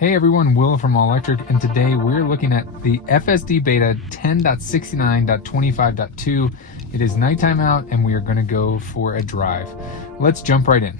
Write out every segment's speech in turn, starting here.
Hey everyone, Will from All Electric, and today we're looking at the FSD beta 10.69.25.2. It is nighttime out and we are going to go for a drive. Let's jump right in.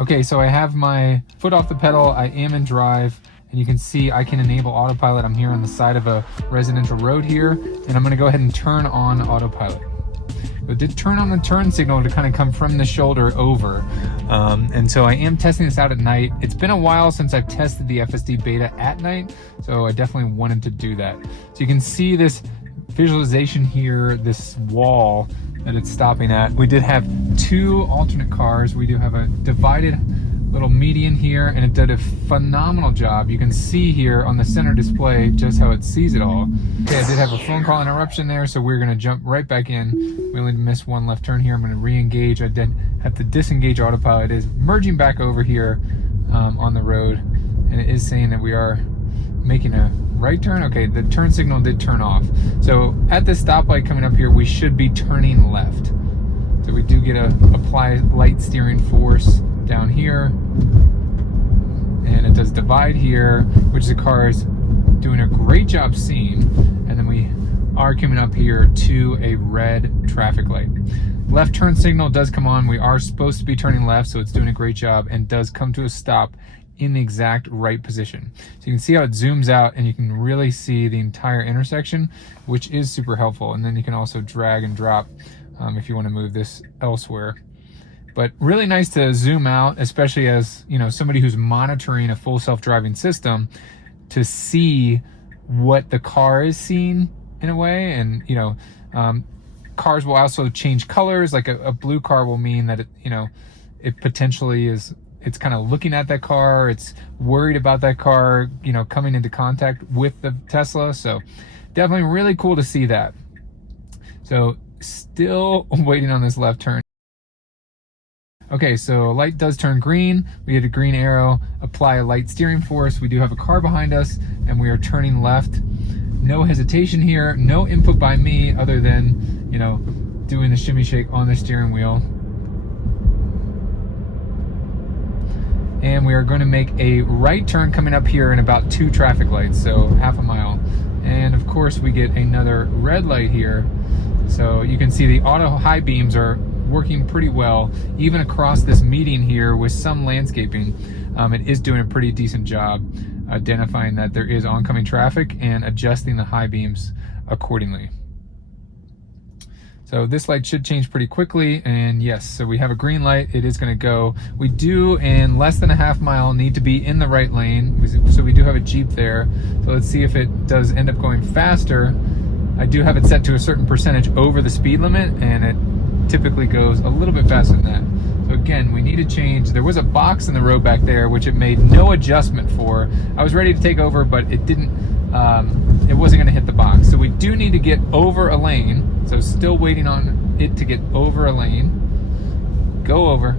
Okay, so I have my foot off the pedal, I am in drive, and you can see I can enable autopilot. I'm here on the side of a residential road here, and I'm going to go ahead and turn on autopilot. It did turn on the turn signal to kind of come from the shoulder over. And so I am testing this out at night. It's been a while since I've tested the FSD beta at night, so I definitely wanted to do that. So you can see this visualization here, this wall that it's stopping at. We did have two alternate cars. We do have a divided little median here, and it did a phenomenal job. You can see here on the center display just how it sees it all. Okay, I did have a phone call interruption there, so we're gonna jump right back in. We only missed one left turn here. I'm gonna re-engage. I did have to disengage autopilot. It is merging back over here on the road, and it is saying that we are making a right turn. Okay, the turn signal did turn off. So at this stoplight coming up here, we should be turning left. So we do get a apply light steering force down here, and it does divide here, which the car is doing a great job seeing, and then we are coming up here to a red traffic light. Left turn signal does come on. We are supposed to be turning left, so it's doing a great job and does come to a stop in the exact right position. So you can see how it zooms out and you can really see the entire intersection, which is super helpful. And then you can also drag and drop if you want to move this elsewhere. But really nice to zoom out, especially as, you know, somebody who's monitoring a full self-driving system, to see what the car is seeing in a way. And, you know, cars will also change colors. Like a blue car will mean that, it potentially is, it's kind of looking at that car. It's worried about that car, coming into contact with the Tesla. So definitely really cool to see that. So still waiting on this left turn. Okay, so light does turn green. We get a green arrow, apply a light steering force. We do have a car behind us and we are turning left. No hesitation here, no input by me other than, doing the shimmy shake on the steering wheel. And we are going to make a right turn coming up here in about 2 traffic lights, so half a mile. And of course we get another red light here. So you can see the auto high beams are working pretty well, even across this median here with some landscaping. It is doing a pretty decent job identifying that there is oncoming traffic and adjusting the high beams accordingly. So this light should change pretty quickly, and yes, so we have a green light. It is going to go. We do, in less than a half mile, need to be in the right lane. So we do have a Jeep there. So let's see if it does end up going faster. I do have it set to a certain percentage over the speed limit, and it typically goes a little bit faster than that. So again, we need to change. There was a box in the road back there which it made no adjustment for. I was ready to take over, but it didn't, it wasn't going to hit the box. So we do need to get over a lane. So still waiting on it to get over a lane. Go over.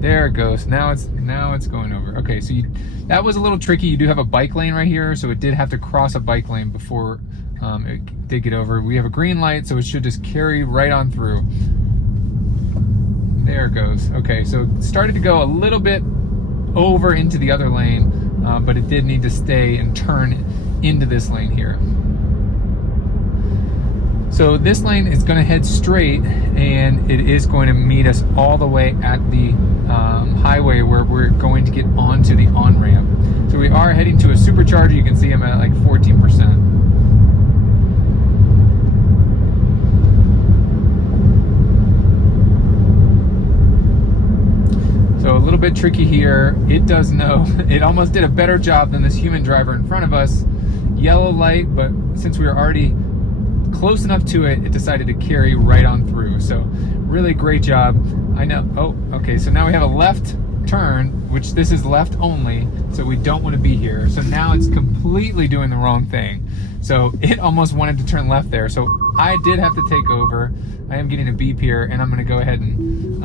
There it goes. Now it's going over. Okay, so that was a little tricky. You do have a bike lane right here, so it did have to cross a bike lane before it did get over. We have a green light, so it should just carry right on through. There it goes. Okay, so it started to go a little bit over into the other lane, but it did need to stay and turn into this lane here. So this lane is going to head straight, and it is going to meet us all the way at the highway where we're going to get onto the on-ramp. So we are heading to a supercharger. You can see I'm at like 14%. So a little bit tricky here. It does know. It almost did a better job than this human driver in front of us. Yellow light, but since we were already close enough to it, it decided to carry right on through. So really great job. I know. Oh, okay. So now we have a left turn, which this is left only. So we don't want to be here. So now it's completely doing the wrong thing. So it almost wanted to turn left there. So I did have to take over. I am getting a beep here, and I'm going to go ahead and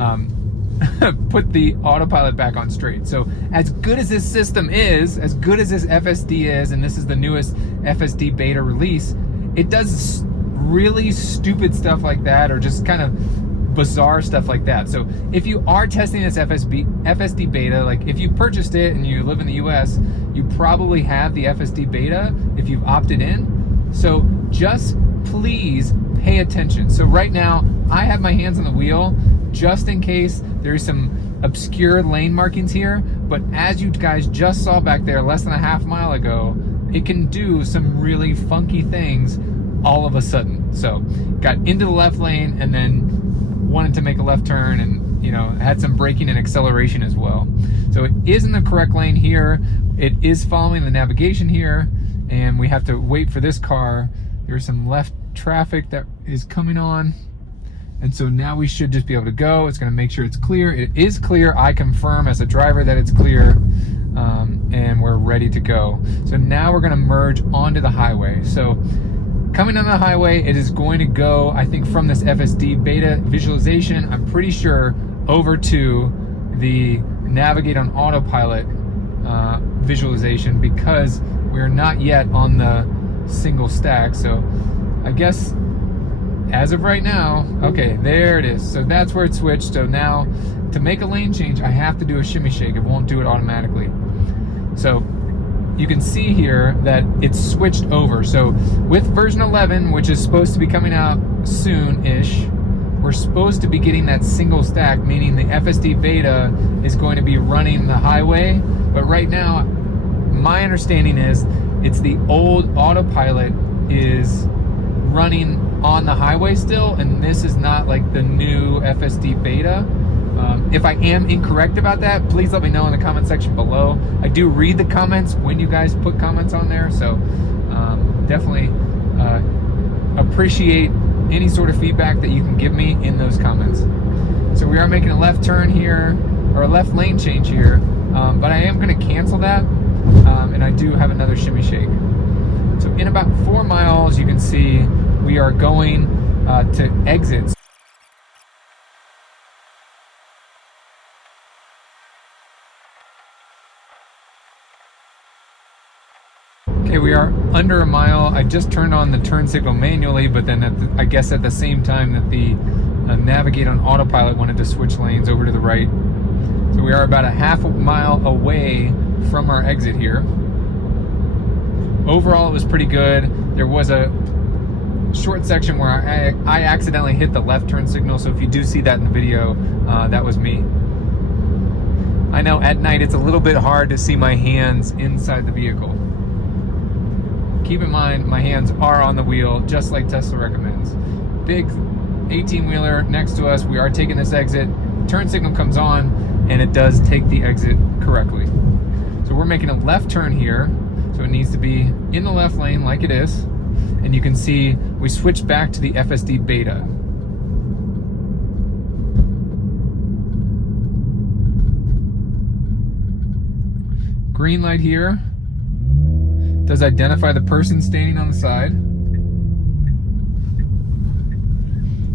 put the autopilot back on straight. So as good as this system is, as good as this FSD is, and this is the newest FSD beta release, it does really stupid stuff like that, or just kind of bizarre stuff like that. So if you are testing this FSD beta, like if you purchased it and you live in the US, you probably have the FSD beta if you've opted in. So just please pay attention. So right now I have my hands on the wheel just in case there's some obscure lane markings here, but as you guys just saw back there less than a half mile ago, it can do some really funky things all of a sudden. So got into the left lane and then wanted to make a left turn, and you know, had some braking and acceleration as well. So it is in the correct lane here. It is following the navigation here, and we have to wait for this car. There's some left traffic that is coming on, and so now we should just be able to go. It's going to make sure it's clear. It is clear. I confirm as a driver that it's clear, and we're ready to go. So now we're going to merge onto the highway. So coming on the highway, it is going to go, I think, from this FSD beta visualization, I'm pretty sure, over to the navigate on autopilot visualization, because we're not yet on the single stack. So I guess as of right now, okay, there it is. So that's where it switched. So now to make a lane change, I have to do a shimmy shake. It won't do it automatically. So you can see here that it's switched over. So with version 11, which is supposed to be coming out soon-ish, we're supposed to be getting that single stack, meaning the FSD beta is going to be running the highway. But right now, my understanding is it's the old autopilot is running on the highway still, and this is not like the new FSD beta. If I am incorrect about that, please let me know in the comment section below. I do read the comments when you guys put comments on there, so definitely appreciate any sort of feedback that you can give me in those comments. So we are making a left turn here, or a left lane change here, but I am going to cancel that, and I do have another shimmy shake. So in about 4 miles, you can see we are going to exit. Okay, we are under a mile. I just turned on the turn signal manually, but then I guess at the same time that the navigate on autopilot wanted to switch lanes over to the right. So we are about a half a mile away from our exit here. Overall, it was pretty good. There was a short section where I accidentally hit the left turn signal, so if you do see that in the video, that was me. I know at night it's a little bit hard to see my hands inside the vehicle. Keep in mind, my hands are on the wheel, just like Tesla recommends. Big 18-wheeler next to us. We are taking this exit. Turn signal comes on, and it does take the exit correctly. So we're making a left turn here. So it needs to be in the left lane like it is. And you can see we switched back to the FSD beta. Green light here does identify the person standing on the side.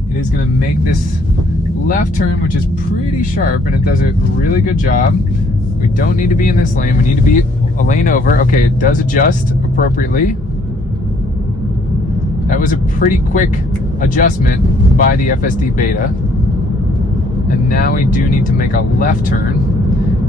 It is going to make this left turn, which is pretty sharp, and it does a really good job. We don't need to be in this lane. We need to be a lane over. Okay, it does adjust appropriately. That was a pretty quick adjustment by the FSD beta. And now we do need to make a left turn.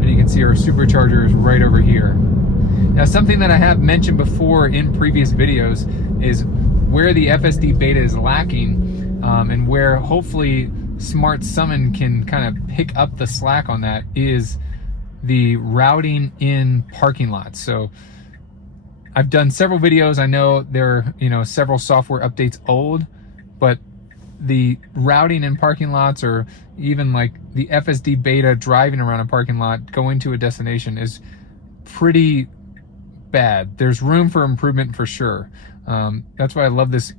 And you can see our supercharger is right over here. Now, something that I have mentioned before in previous videos is where the FSD beta is lacking, and where hopefully Smart Summon can kind of pick up the slack on that, is the routing in parking lots. So I've done several videos. I know they're, several software updates old, but the routing in parking lots, or even like the FSD beta driving around a parking lot going to a destination, is pretty bad. There's room for improvement for sure. That's why I love this.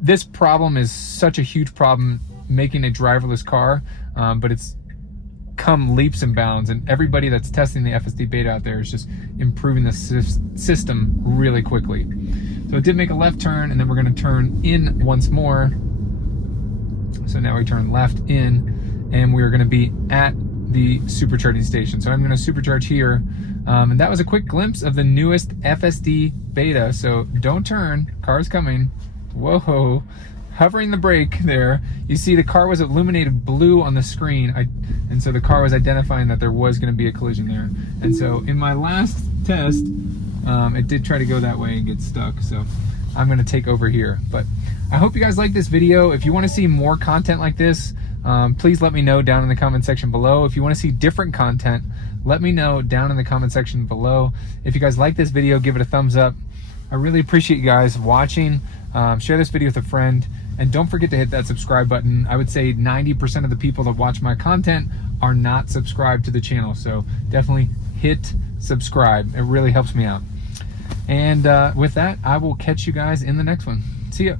This problem is such a huge problem, making a driverless car, but it's come leaps and bounds, and everybody that's testing the FSD beta out there is just improving the system really quickly. So it did make a left turn, and then we're going to turn in once more. So now we turn left in, and we're going to be at the supercharging station. So I'm going to supercharge here, and that was a quick glimpse of the newest FSD beta. So don't turn, car's coming. Whoa. Hovering the brake there, you see the car was illuminated blue on the screen, and so the car was identifying that there was going to be a collision there. And so in my last test, it did try to go that way and get stuck, so I'm going to take over here. But I hope you guys like this video. If you want to see more content like this, please let me know down in the comment section below. If you want to see different content, let me know down in the comment section below. If you guys like this video, give it a thumbs up. I really appreciate you guys watching. Share this video with a friend, and don't forget to hit that subscribe button. I would say 90% of the people that watch my content are not subscribed to the channel, so definitely hit subscribe. It really helps me out. And with that, I will catch you guys in the next one. See ya.